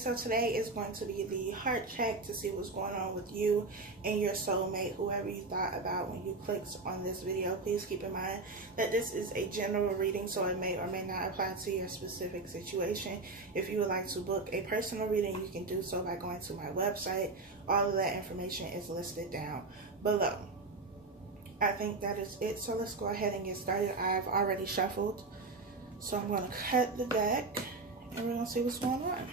so today is going to be the heart check to see what's going on with you and your soulmate, whoever you thought about when you clicked on this video. Please keep in mind that this is a general reading, so it may or may not apply to your specific situation. If you would like to book a personal reading, you can do so by going to my website. All of that information is listed down below. I think that is it, so let's go ahead and get started. I've already shuffled, so I'm going to cut the deck and we're going to see what's going on.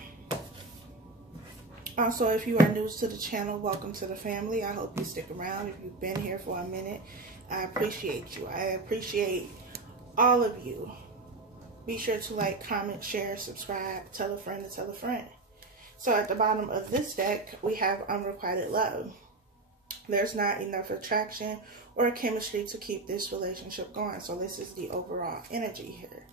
Also, if you are new to the channel, welcome to the family. I hope you stick around. If you've been here for a minute, I appreciate you. I appreciate all of you. Be sure to like, comment, share, subscribe, tell a friend to tell a friend. So at the bottom of this deck, we have unrequited love. There's not enough attraction or chemistry to keep this relationship going. So this is the overall energy here.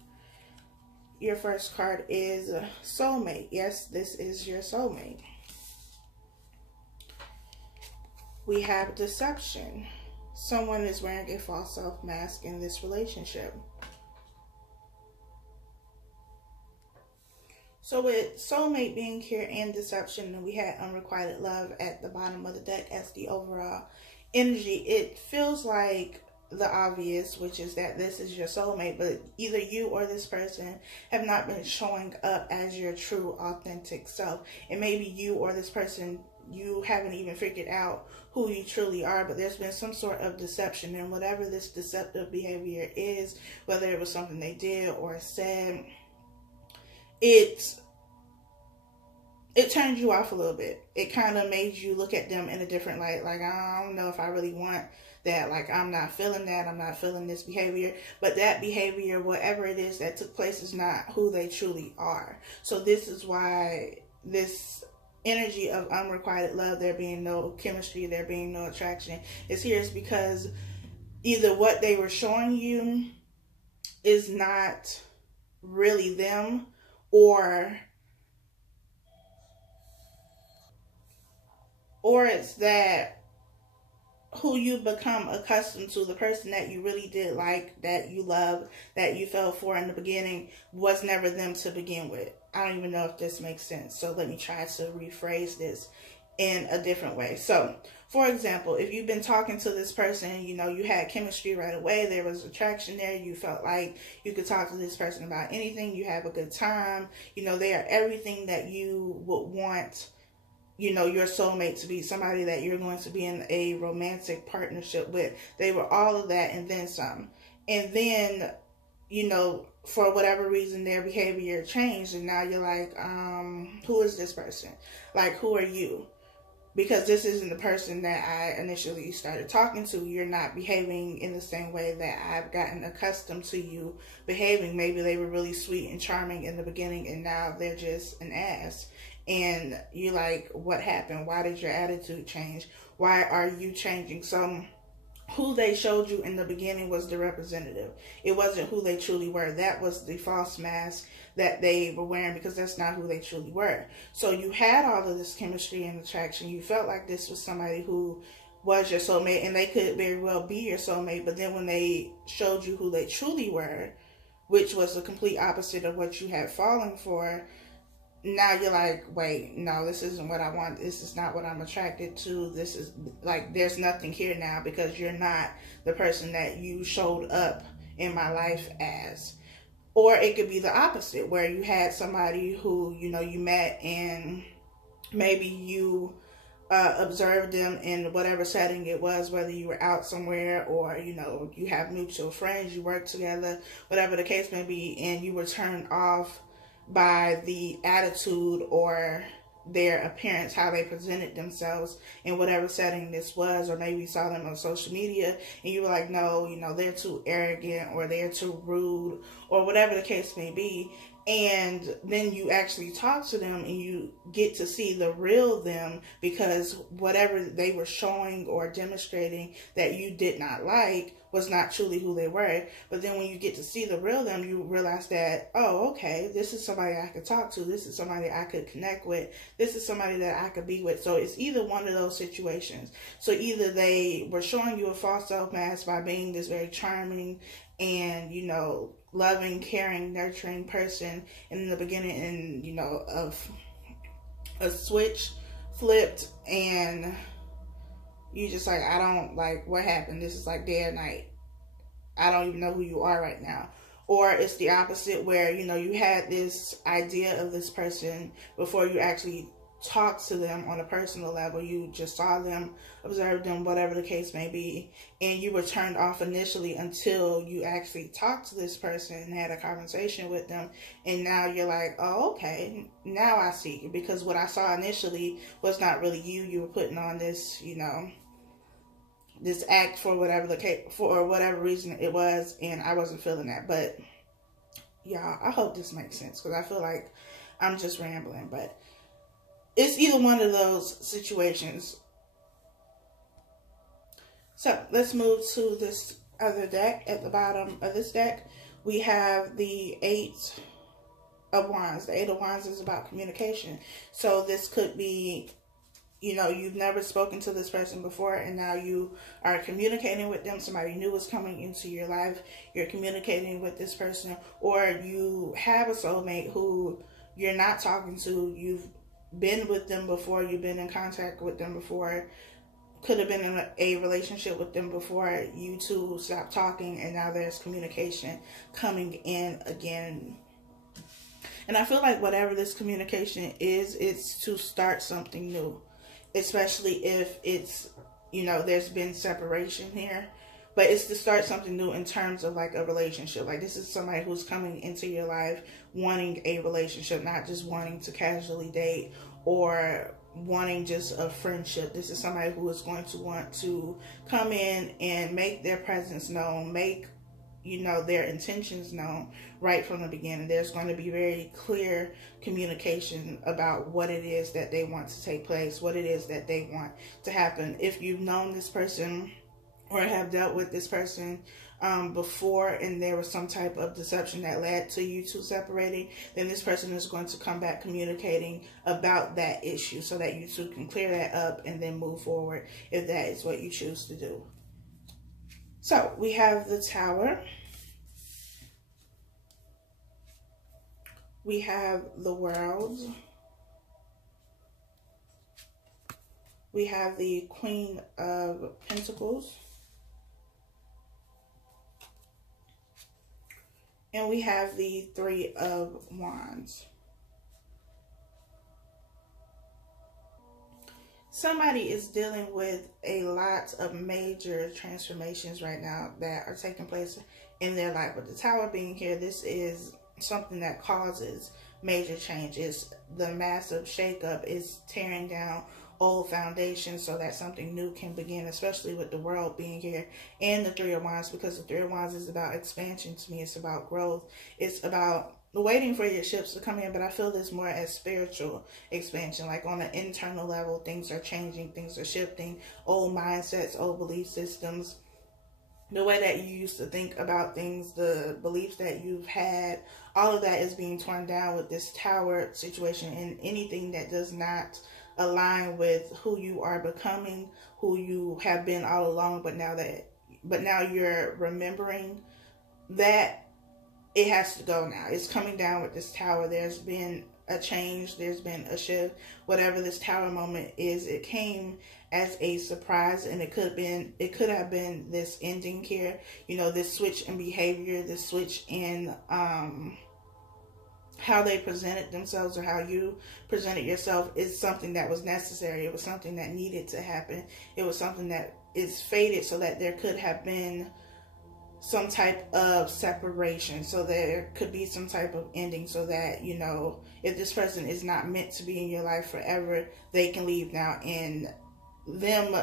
Your first card is soulmate. Yes, this is your soulmate. We have deception. Someone is wearing a false self mask in this relationship. So with soulmate being here and deception, and we had unrequited love at the bottom of the deck as the overall energy, it feels like the obvious, which is that this is your soulmate, but either you or this person have not been showing up as your true authentic self. And maybe you or this person, you haven't even figured out who you truly are, but there's been some sort of deception, and whatever this deceptive behavior is, whether it was something they did or said, it turned you off a little bit. It kind of made you look at them in a different light. Like, I don't know if I really want that. Like, I'm not feeling that. I'm not feeling this behavior. But that behavior, whatever it is that took place, is not who they truly are. So this is why this energy of unrequited love, there being no chemistry, there being no attraction, is here, is because either what they were showing you is not really them, or it's that who you become accustomed to, the person that you really did like, that you love, that you fell for in the beginning, was never them to begin with. I don't even know if this makes sense, so let me try to rephrase this in a different way. So, for example, if you've been talking to this person, you know, you had chemistry right away, there was attraction there, you felt like you could talk to this person about anything, you have a good time, you know, they are everything that you would want, you know, your soulmate to be, somebody that you're going to be in a romantic partnership with. They were all of that and then some. And then, you know, for whatever reason, their behavior changed, and now you're like, who is this person? Like, who are you? Because this isn't the person that I initially started talking to. You're not behaving in the same way that I've gotten accustomed to you behaving. Maybe they were really sweet and charming in the beginning, and now they're just an ass. And you're like, what happened? Why did your attitude change? Why are you changing? So who they showed you in the beginning was the representative. It wasn't who they truly were. That was the false mask that they were wearing, because that's not who they truly were. So you had all of this chemistry and attraction. You felt like this was somebody who was your soulmate, and they could very well be your soulmate. But then when they showed you who they truly were, which was the complete opposite of what you had fallen for, now you're like, wait, no, this isn't what I want. This is not what I'm attracted to. This is like, there's nothing here now, because you're not the person that you showed up in my life as. Or it could be the opposite, where you had somebody who, you know, you met and maybe you observed them in whatever setting it was, whether you were out somewhere or, you know, you have mutual friends, you work together, whatever the case may be, and you were turned off by the attitude or their appearance, how they presented themselves in whatever setting this was. Or maybe you saw them on social media and you were like, no, you know, they're too arrogant, or they're too rude, or whatever the case may be. And then you actually talk to them and you get to see the real them, because whatever they were showing or demonstrating that you did not like was not truly who they were. But then when you get to see the real them, you realize that, oh, okay, this is somebody I could talk to. This is somebody I could connect with. This is somebody that I could be with. So it's either one of those situations. So either they were showing you a false self mask by being this very charming and, you know, loving, caring, nurturing person in the beginning, and, you know, of a switch flipped and you just like, I don't, like, what happened? This is like day or night. I don't even know who you are right now. Or it's the opposite where, you know, you had this idea of this person before you actually talked to them on a personal level. You just saw them, observed them, whatever the case may be, and you were turned off initially until you actually talked to this person and had a conversation with them. And now you're like, oh, okay, now I see. Because what I saw initially was not really you. You were putting on this, you know, this act for whatever the case, for whatever reason it was, and I wasn't feeling that. But y'all, I hope this makes sense, because I feel like I'm just rambling, but it's either one of those situations. So let's move to this other deck. At the bottom of this deck, we have the Eight of Wands. The Eight of Wands is about communication. So this could be, you know, you've never spoken to this person before, and now you are communicating with them. Somebody new is coming into your life. You're communicating with this person, or you have a soulmate who you're not talking to. You've been with them before. You've been in contact with them before. Could have been in a relationship with them before you two stopped talking, and now there's communication coming in again. And I feel like whatever this communication is, it's to start something new. Especially if it's, you know, there's been separation here. But it's to start something new in terms of like a relationship. Like this is somebody who's coming into your life wanting a relationship, not just wanting to casually date or wanting just a friendship. This is somebody who is going to want to come in and make their presence known, make, you know, their intentions known right from the beginning. There's going to be very clear communication about what it is that they want to take place, what it is that they want to happen. If you've known this person or have dealt with this person before, and there was some type of deception that led to you two separating, then this person is going to come back communicating about that issue so that you two can clear that up and then move forward if that is what you choose to do. So we have the Tower. We have the World. We have the Queen of Pentacles. And we have the Three of Wands. Somebody is dealing with a lot of major transformations right now that are taking place in their life. With the Tower being here, this is something that causes major changes. The massive shakeup is tearing down old foundations so that something new can begin, especially with the World being here and the Three of Wands, because the Three of Wands is about expansion to me. It's about growth. It's about waiting for your ships to come in, but I feel this more as spiritual expansion. Like on an internal level, things are changing, things are shifting, old mindsets, old belief systems, the way that you used to think about things, the beliefs that you've had, all of that is being torn down with this Tower situation, and anything that does not align with who you are becoming, who you have been all along, but now you're remembering that it has to go now. It's coming down with this Tower. There's been a change. There's been a shift. Whatever this Tower moment is, it came as a surprise, and it could have been this ending here. You know, this switch in behavior, this switch in how they presented themselves or how you presented yourself is something that was necessary. It was something that needed to happen. It was something that is fated so that there could have been some type of separation, so there could be some type of ending, so that, you know, if this person is not meant to be in your life forever, they can leave now. And them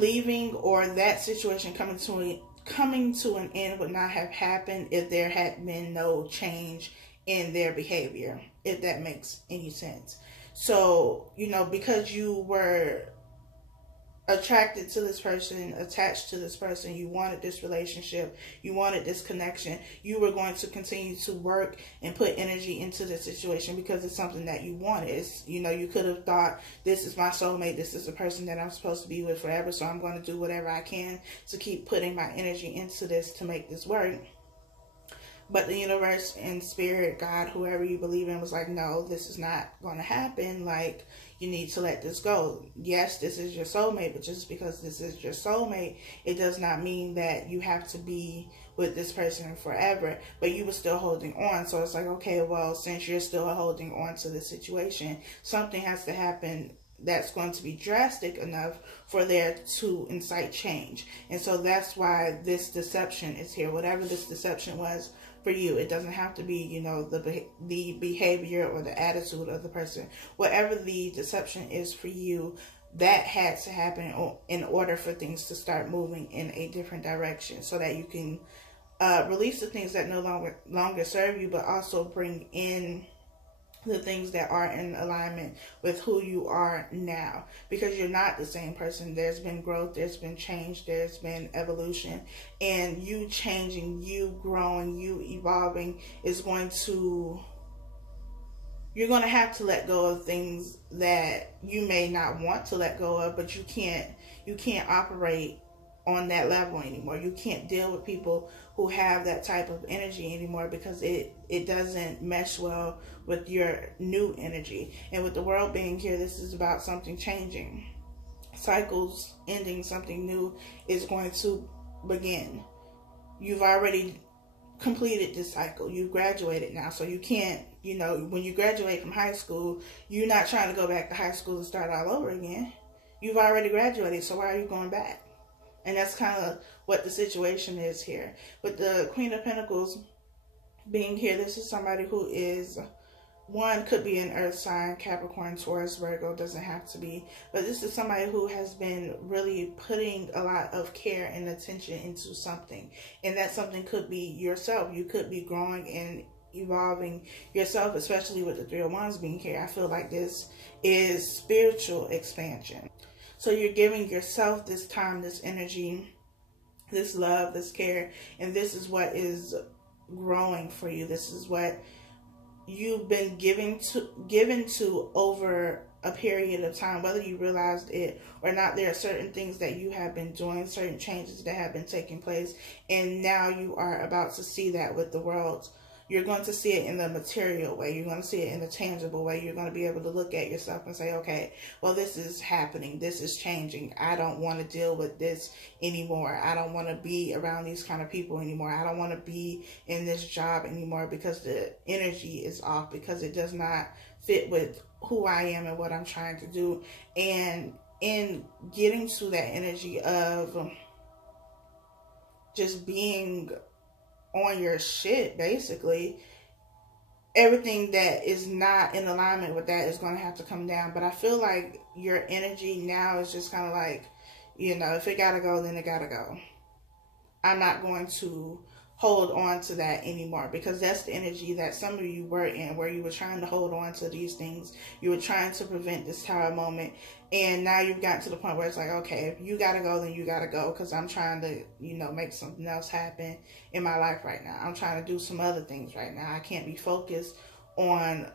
leaving, or that situation coming to an end, would not have happened if there had been no change in their behavior, if that makes any sense. So, you know, because you were attracted to this person, attached to this person, you wanted this relationship, you wanted this connection, you were going to continue to work and put energy into the situation because it's something that you wanted. It's, you know, you could have thought, this is my soulmate, this is the person that I'm supposed to be with forever, so I'm going to do whatever I can to keep putting my energy into this to make this work. But the universe and spirit, God, whoever you believe in, was like, no, this is not going to happen. Like, you need to let this go. Yes, this is your soulmate, but just because this is your soulmate, it does not mean that you have to be with this person forever. But you were still holding on. So it's like, okay, well, since you're still holding on to the situation, something has to happen that's going to be drastic enough for there to incite change. And so that's why this deception is here. Whatever this deception was for you, it doesn't have to be, you know, the behavior or the attitude of the person. Whatever the deception is for you, that had to happen in order for things to start moving in a different direction, so that you can release the things that no longer serve you, but also bring in the things that are in alignment with who you are now, because you're not the same person. There's been growth, there's been change, there's been evolution, and you changing, you growing, you evolving is going to, you're going to have to let go of things that you may not want to let go of, but you can't operate on that level anymore. You can't deal with people who have that type of energy anymore, because it doesn't mesh well with your new energy. And with the world being here, this is about something changing. Cycles ending, something new is going to begin. You've already completed this cycle. You've graduated now, so you can't, you know, when you graduate from high school, you're not trying to go back to high school and start all over again. You've already graduated, so why are you going back? And that's kind of what the situation is here. With the Queen of Pentacles being here, this is somebody who is, one, could be an earth sign, Capricorn, Taurus, Virgo, doesn't have to be. But this is somebody who has been really putting a lot of care and attention into something. And that something could be yourself. You could be growing and evolving yourself, especially with the Three of Wands being here. I feel like this is spiritual expansion. So you're giving yourself this time, this energy, this love, this care, and this is what is growing for you. This is what you've been given to over a period of time, whether you realized it or not. There are certain things that you have been doing, certain changes that have been taking place, and now you are about to see that with the world. You're going to see it in the material way. You're going to see it in the tangible way. You're going to be able to look at yourself and say, okay, well, this is happening. This is changing. I don't want to deal with this anymore. I don't want to be around these kind of people anymore. I don't want to be in this job anymore because the energy is off, because it does not fit with who I am and what I'm trying to do. And in getting to that energy of just being on your shit, basically, everything that is not in alignment with that is going to have to come down. But I feel like your energy now is just kind of like, you know, if it gotta go, then it gotta go. I'm not going to hold on to that anymore, because that's the energy that some of you were in, where you were trying to hold on to these things. You were trying to prevent this tower moment, and now you've gotten to the point where it's like, okay, if you gotta go, then you gotta go, because I'm trying to, you know, make something else happen in my life right now. I'm trying to do some other things right now. I can't be focused on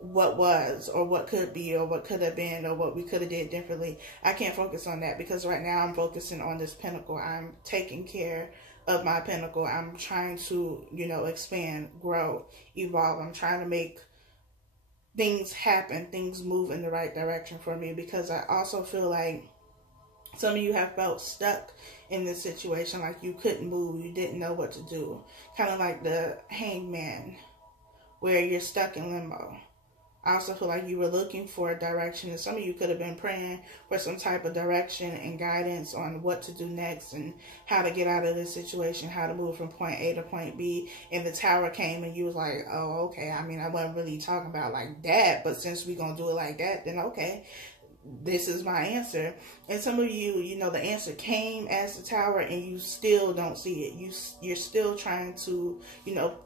what was, or what could be, or what could have been, or what we could have did differently. I can't focus on that, because right now I'm focusing on this pinnacle. I'm taking care of my pinnacle. I'm trying to, you know, expand, grow, evolve. I'm trying to make things happen, things move in the right direction for me, because I also feel like some of you have felt stuck in this situation, like you couldn't move, you didn't know what to do. Kind of like the hangman, where you're stuck in limbo. I also feel like you were looking for a direction, and some of you could have been praying for some type of direction and guidance on what to do next and how to get out of this situation, how to move from point A to point B. And the tower came and you was like, oh, okay. I mean, I wasn't really talking about like that, but since we're going to do it like that, then okay, this is my answer. And some of you, you know, the answer came as the tower and you still don't see it. You're still trying to, you know,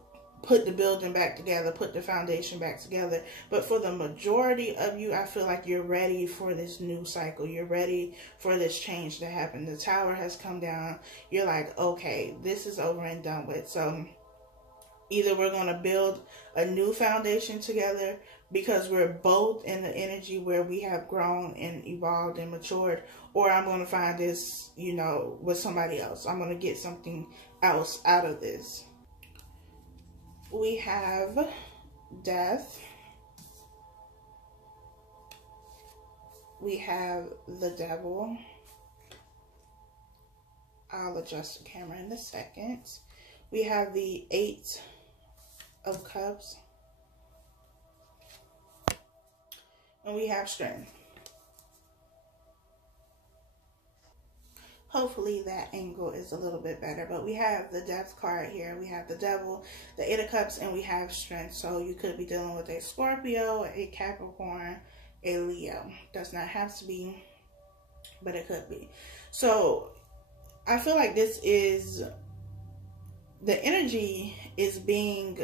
put the building back together, put the foundation back together. But for the majority of you, I feel like you're ready for this new cycle. You're ready for this change to happen. The tower has come down. You're like, okay, this is over and done with. So either we're going to build a new foundation together, because we're both in the energy where we have grown and evolved and matured, or I'm going to find this, you know, with somebody else. I'm going to get something else out of this. We have death. We have the devil. I'll adjust the camera in a second. We have the 8 of Cups. And we have strength. Hopefully that angle is a little bit better. But we have the death card here. We have the devil, the 8 of Cups, and we have strength. So you could be dealing with a Scorpio, a Capricorn, a Leo. Does not have to be, but it could be. So I feel like this is, the energy is being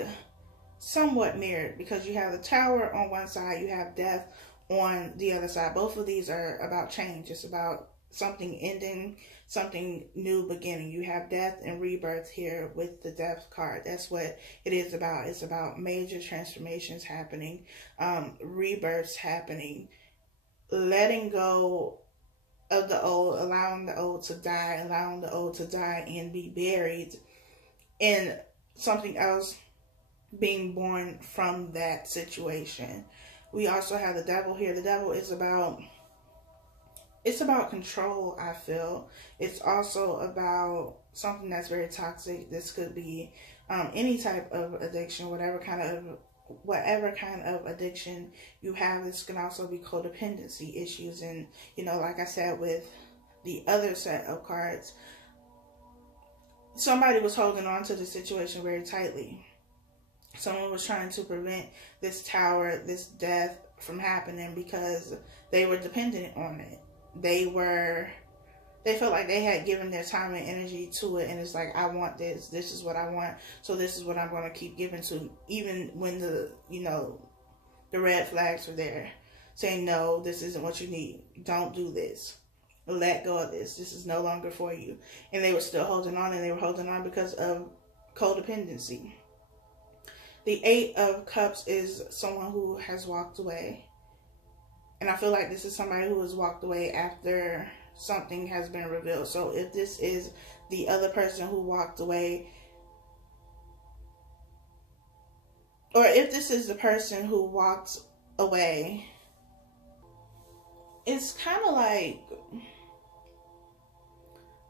somewhat mirrored, because you have the Tower on one side, you have death on the other side. Both of these are about change. It's about something ending, something new beginning. You have death and rebirth here with the death card. That's what it is about. It's about major transformations happening, rebirths happening, letting go of the old, allowing the old to die, and be buried, and something else being born from that situation. We also have the devil here. The devil is about, it's about control, I feel. It's also about something that's very toxic. This could be any type of addiction, whatever kind of addiction you have. This can also be codependency issues. And, you know, like I said, with the other set of cards, somebody was holding on to the situation very tightly. Someone was trying to prevent this Tower, this death from happening, because they were dependent on it. They felt like they had given their time and energy to it, and it's like, I want this. This is what I want. So this is what I'm going to keep giving to, even when the, you know, the red flags were there, saying, no, this isn't what you need. Don't do this. Let go of this. This is no longer for you. And they were still holding on, and they were holding on because of codependency. The 8 of Cups is someone who has walked away. And I feel like this is somebody who has walked away after something has been revealed. So if this is the other person who walked away, or if this is the person who walked away, it's kind of like,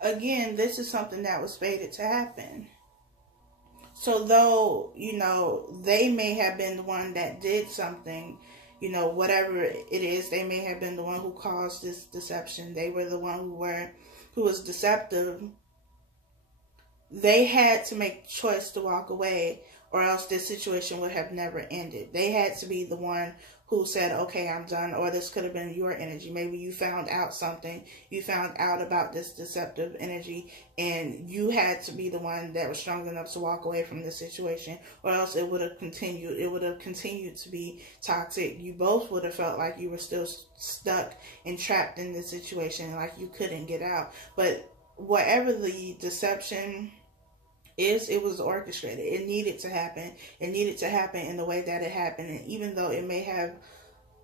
again, this is something that was fated to happen. So though, you know, they may have been the one that did something, you know, whatever it is, they may have been the one who caused this deception. They were the one who was deceptive. They had to make a choice to walk away, or else this situation would have never ended. They had to be the one who said, okay, I'm done. Or this could have been your energy. Maybe you found out something. You found out about this deceptive energy, and you had to be the one that was strong enough to walk away from the situation, or else it would have continued. It would have continued to be toxic. You both would have felt like you were still stuck and trapped in this situation, like you couldn't get out. But whatever the deception is, it was orchestrated. It needed to happen. It needed to happen in the way that it happened. And even though it may have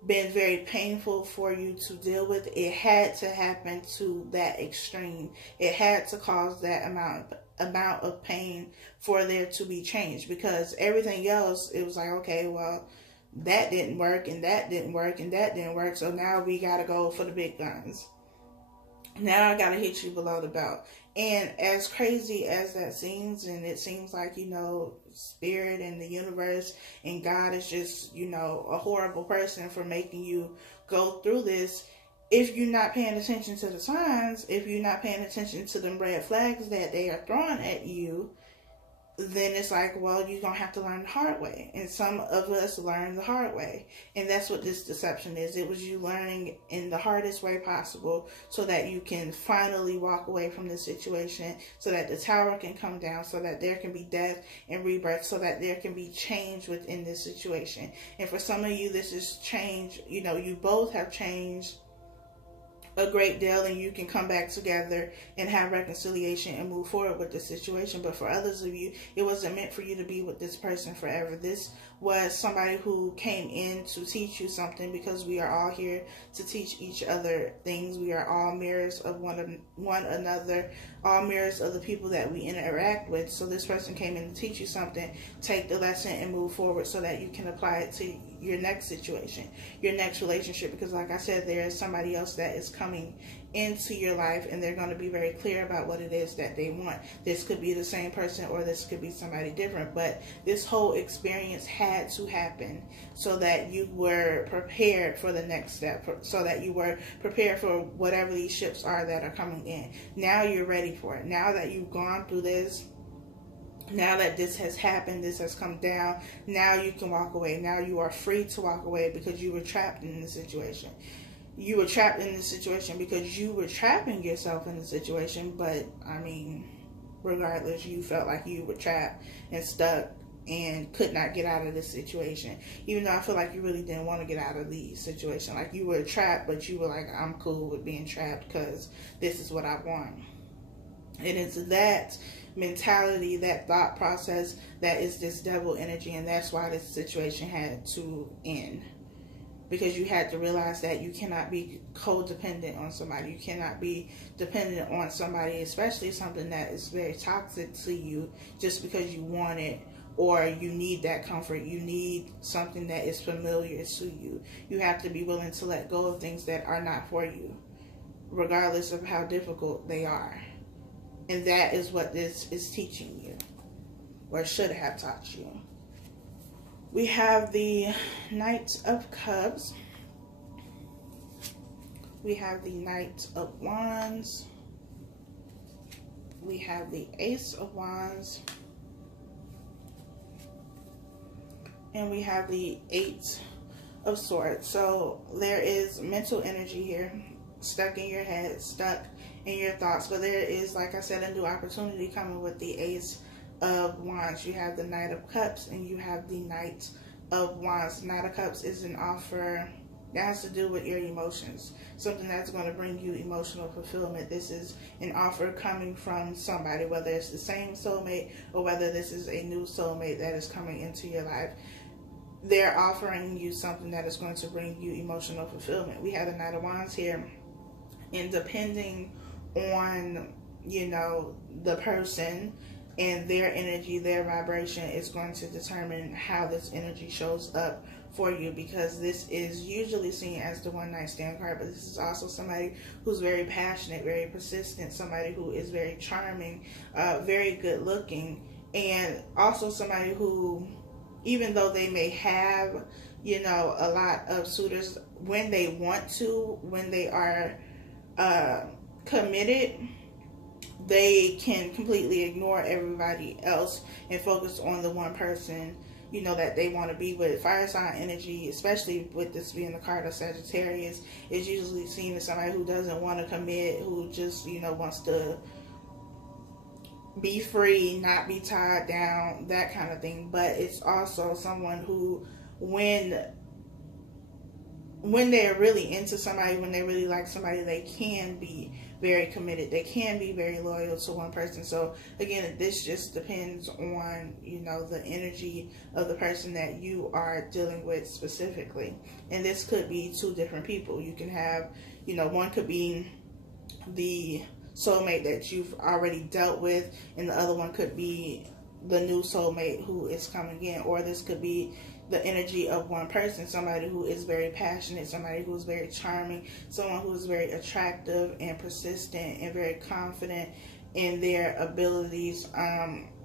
been very painful for you to deal with, it had to happen to that extreme. It had to cause that amount of pain for there to be change, because everything else, it was like, okay, well, that didn't work, and that didn't work, and that didn't work, so now we gotta go for the big guns. Now I gotta hit you below the belt. And as crazy as that seems, and it seems like, you know, spirit and the universe and God is just, you know, a horrible person for making you go through this, if you're not paying attention to the signs, if you're not paying attention to the red flags that they are throwing at you, then it's like, well, you're going to have to learn the hard way. And some of us learn the hard way. And that's what this deception is. It was you learning in the hardest way possible so that you can finally walk away from this situation, so that the tower can come down, so that there can be death and rebirth, so that there can be change within this situation. And for some of you, this is change. You know, you both have changed a great deal, and you can come back together and have reconciliation and move forward with the situation. But for others of you, it wasn't meant for you to be with this person forever. This was somebody who came in to teach you something, because we are all here to teach each other things. We are all mirrors of one another, all mirrors of the people that we interact with. So this person came in to teach you something. Take the lesson and move forward so that you can apply it to your next situation, your next relationship, because like I said, there is somebody else that is coming into your life, and they're going to be very clear about what it is that they want. This could be the same person, or this could be somebody different, but this whole experience had to happen so that you were prepared for the next step, so that you were prepared for whatever these ships are that are coming in. Now you're ready for it. Now that you've gone through this, now that this has happened, this has come down, now you can walk away. Now you are free to walk away, because you were trapped in the situation. You were trapped in this situation because you were trapping yourself in the situation. But, I mean, regardless, you felt like you were trapped and stuck and could not get out of this situation. Even though I feel like you really didn't want to get out of the situation. Like, you were trapped, but you were like, I'm cool with being trapped because this is what I want. And it's that mentality, that thought process, that is this devil energy. And that's why this situation had to end. Because you had to realize that you cannot be codependent on somebody. You cannot be dependent on somebody, especially something that is very toxic to you, just because you want it, or you need that comfort. You need something that is familiar to you. You have to be willing to let go of things that are not for you, regardless of how difficult they are. And that is what this is teaching you, or should have taught you. We have the Knight of Cups. We have the Knight of Wands. We have the Ace of Wands. And we have the Eight of Swords. So there is mental energy here, stuck in your head, stuck in your thoughts. But there is, like I said, a new opportunity coming with the Ace of Wands. You have the Knight of Cups and you have the Knight of Wands. Knight of Cups is an offer that has to do with your emotions, something that's going to bring you emotional fulfillment. This is an offer coming from somebody, whether it's the same soulmate or whether this is a new soulmate that is coming into your life. They're offering you something that is going to bring you emotional fulfillment. We have the Knight of Wands here, and depending on, you know, the person and their energy, their vibration, is going to determine how this energy shows up for you, because this is usually seen as the one night stand card, but this is also somebody who's very passionate, very persistent, somebody who is very charming, very good looking, and also somebody who, even though they may have, you know, a lot of suitors, when they want to, when they are committed, they can completely ignore everybody else and focus on the one person, you know, that they want to be with. Fire sign energy, especially with this being the card of Sagittarius, is usually seen as somebody who doesn't want to commit, who just, you know, wants to be free, not be tied down, that kind of thing. But it's also someone who, when they're really into somebody, when they really like somebody, they can be very committed. They can be very loyal to one person. So again, this just depends on, you know, the energy of the person that you are dealing with specifically. And this could be two different people. You can have, you know, one could be the soulmate that you've already dealt with, and the other one could be the new soulmate who is coming in. Or this could be the energy of one person, somebody who is very passionate, somebody who is very charming, someone who is very attractive and persistent and very confident in their abilities,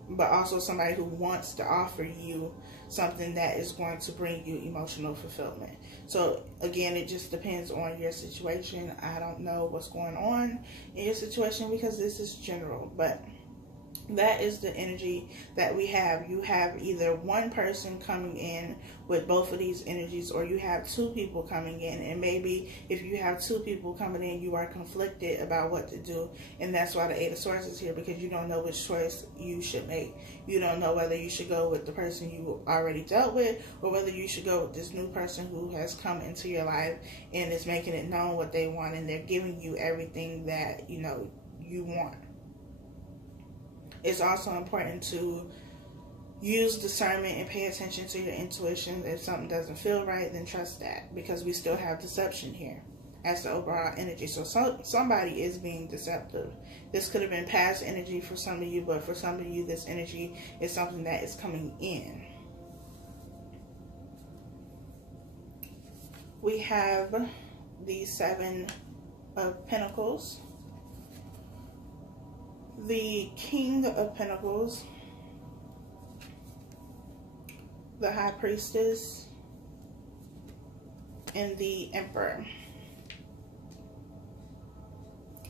but also somebody who wants to offer you something that is going to bring you emotional fulfillment. So again, it just depends on your situation. I don't know what's going on in your situation because this is general, but that is the energy that we have. You have either one person coming in with both of these energies, or you have two people coming in. And maybe if you have two people coming in, you are conflicted about what to do. And that's why the Eight of Swords is here, because you don't know which choice you should make. You don't know whether you should go with the person you already dealt with, or whether you should go with this new person who has come into your life and is making it known what they want, and they're giving you everything that, you know, you want. It's also important to use discernment and pay attention to your intuition. If something doesn't feel right, then trust that, because we still have deception here as the overall energy. So somebody is being deceptive. This could have been past energy for some of you, but for some of you, this energy is something that is coming in. We have the Seven of Pentacles, the King of Pentacles, the High Priestess, and the Emperor.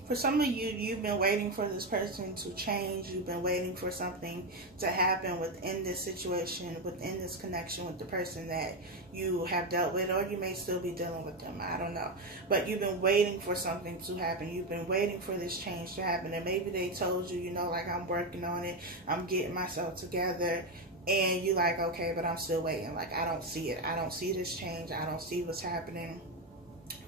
For some of you, you've been waiting for this person to change. You've been waiting for something to happen within this situation, within this connection with the person that you have dealt with, or you may still be dealing with them. I don't know. But you've been waiting for something to happen. You've been waiting for this change to happen. And maybe they told you, you know, like, I'm working on it. I'm getting myself together. And you're like, okay, but I'm still waiting. Like, I don't see it. I don't see this change. I don't see what's happening.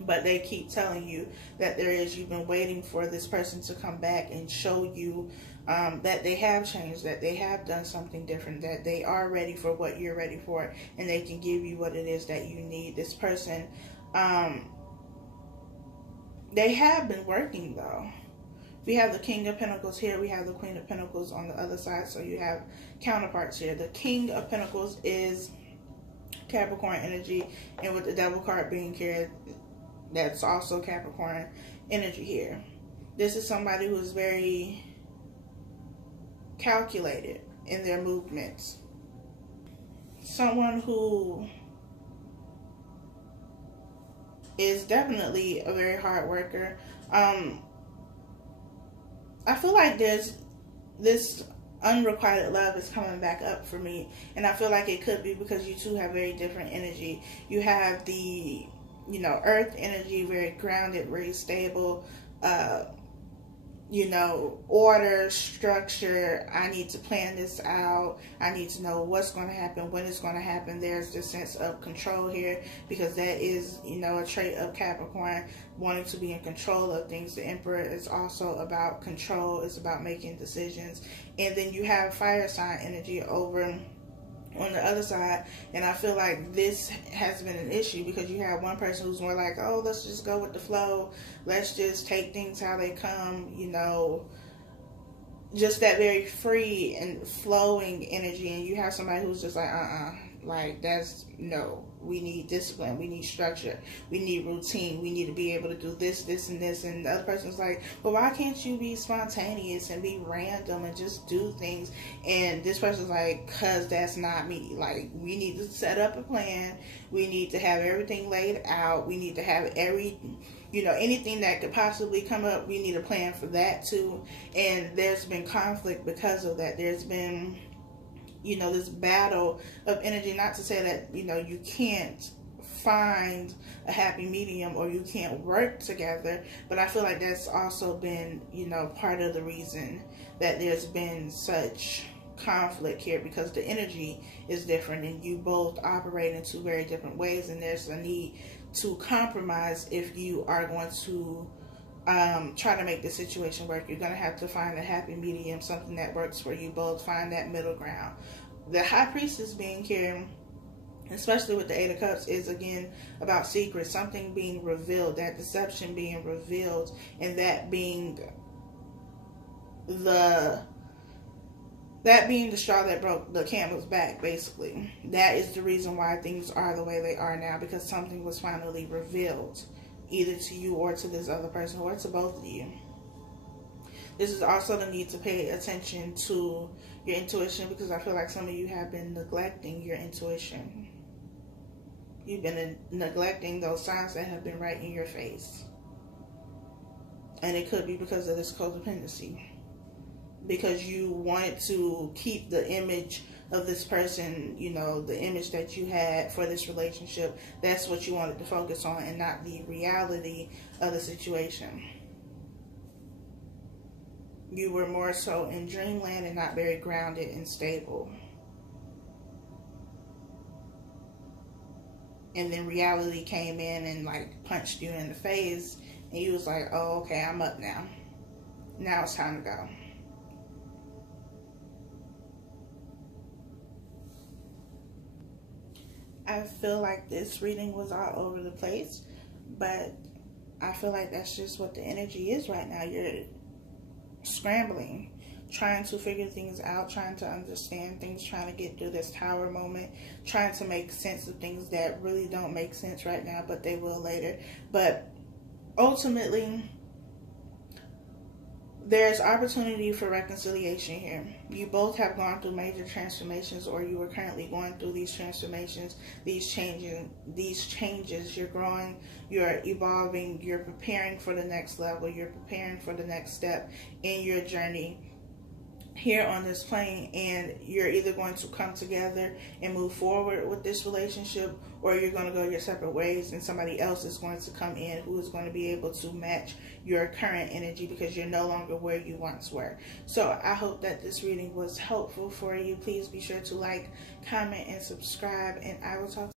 But they keep telling you that there is. You've been waiting for this person to come back and show you that they have changed, that they have done something different, that they are ready for what you're ready for, and they can give you what it is that you need. This person, they have been working, though. We have the King of Pentacles here. We have the Queen of Pentacles on the other side. So you have counterparts here. The King of Pentacles is Capricorn energy. And with the Devil card being here, that's also Capricorn energy here. This is somebody who is very calculated in their movements. Someone who is definitely a very hard worker. I feel like there's this unrequited love is coming back up for me. And I feel like it could be because you two have very different energy. You have the, you know, earth energy, very grounded, very stable, you know, order, structure. I need to plan this out. I need to know what's going to happen, when it's going to happen. There's this sense of control here, because that is, you know, a trait of Capricorn, wanting to be in control of things. The Emperor is also about control. It's about making decisions. And then you have fire sign energy over on the other side, and I feel like this has been an issue because you have one person who's more like, oh, let's just go with the flow, let's just take things how they come, you know, just that very free and flowing energy. And you have somebody who's just like, like, that's, no, we need discipline, we need structure, we need routine, we need to be able to do this, this, and this. And the other person's like, well, why can't you be spontaneous and be random and just do things? And this person's like, cause that's not me. Like, we need to set up a plan, we need to have everything laid out, we need to have every, you know, anything that could possibly come up, we need a plan for that too. And there's been conflict because of that. There's been, you know, this battle of energy. Not to say that, you know, you can't find a happy medium or you can't work together, but I feel like that's also been, you know, part of the reason that there's been such conflict here, because the energy is different and you both operate in two very different ways, and there's a need to compromise if you are going to try to make the situation work. You're going to have to find a happy medium, something that works for you both. Find that middle ground. The High Priestess being here, especially with the Eight of Cups, is again about secrets, something being revealed, that deception being revealed, and that being the straw that broke the camel's back, basically. That is the reason why things are the way they are now, because something was finally revealed, either to you or to this other person, or to both of you. This is also the need to pay attention to your intuition, because I feel like some of you have been neglecting your intuition. You've been neglecting those signs that have been right in your face. And it could be because of this codependency. Because you wanted to keep the image of this person, you know, the image that you had for this relationship. That's what you wanted to focus on, and not the reality of the situation. You were more so in dreamland and not very grounded and stable. And then reality came in and like punched you in the face, and you was like, oh, okay, I'm up now. Now it's time to go. I feel like this reading was all over the place, but I feel like that's just what the energy is right now. You're scrambling, trying to figure things out, trying to understand things, trying to get through this tower moment, trying to make sense of things that really don't make sense right now, but they will later. But ultimately, there's opportunity for reconciliation here. You both have gone through major transformations, or you are currently going through these transformations, these changes. You're growing, you're evolving, you're preparing for the next level, you're preparing for the next step in your journey here on this plane, and you're either going to come together and move forward with this relationship, or you're going to go your separate ways, and somebody else is going to come in who is going to be able to match your current energy, because you're no longer where you once were. So I hope that this reading was helpful for you. Please be sure to like, comment, and subscribe, and I will talk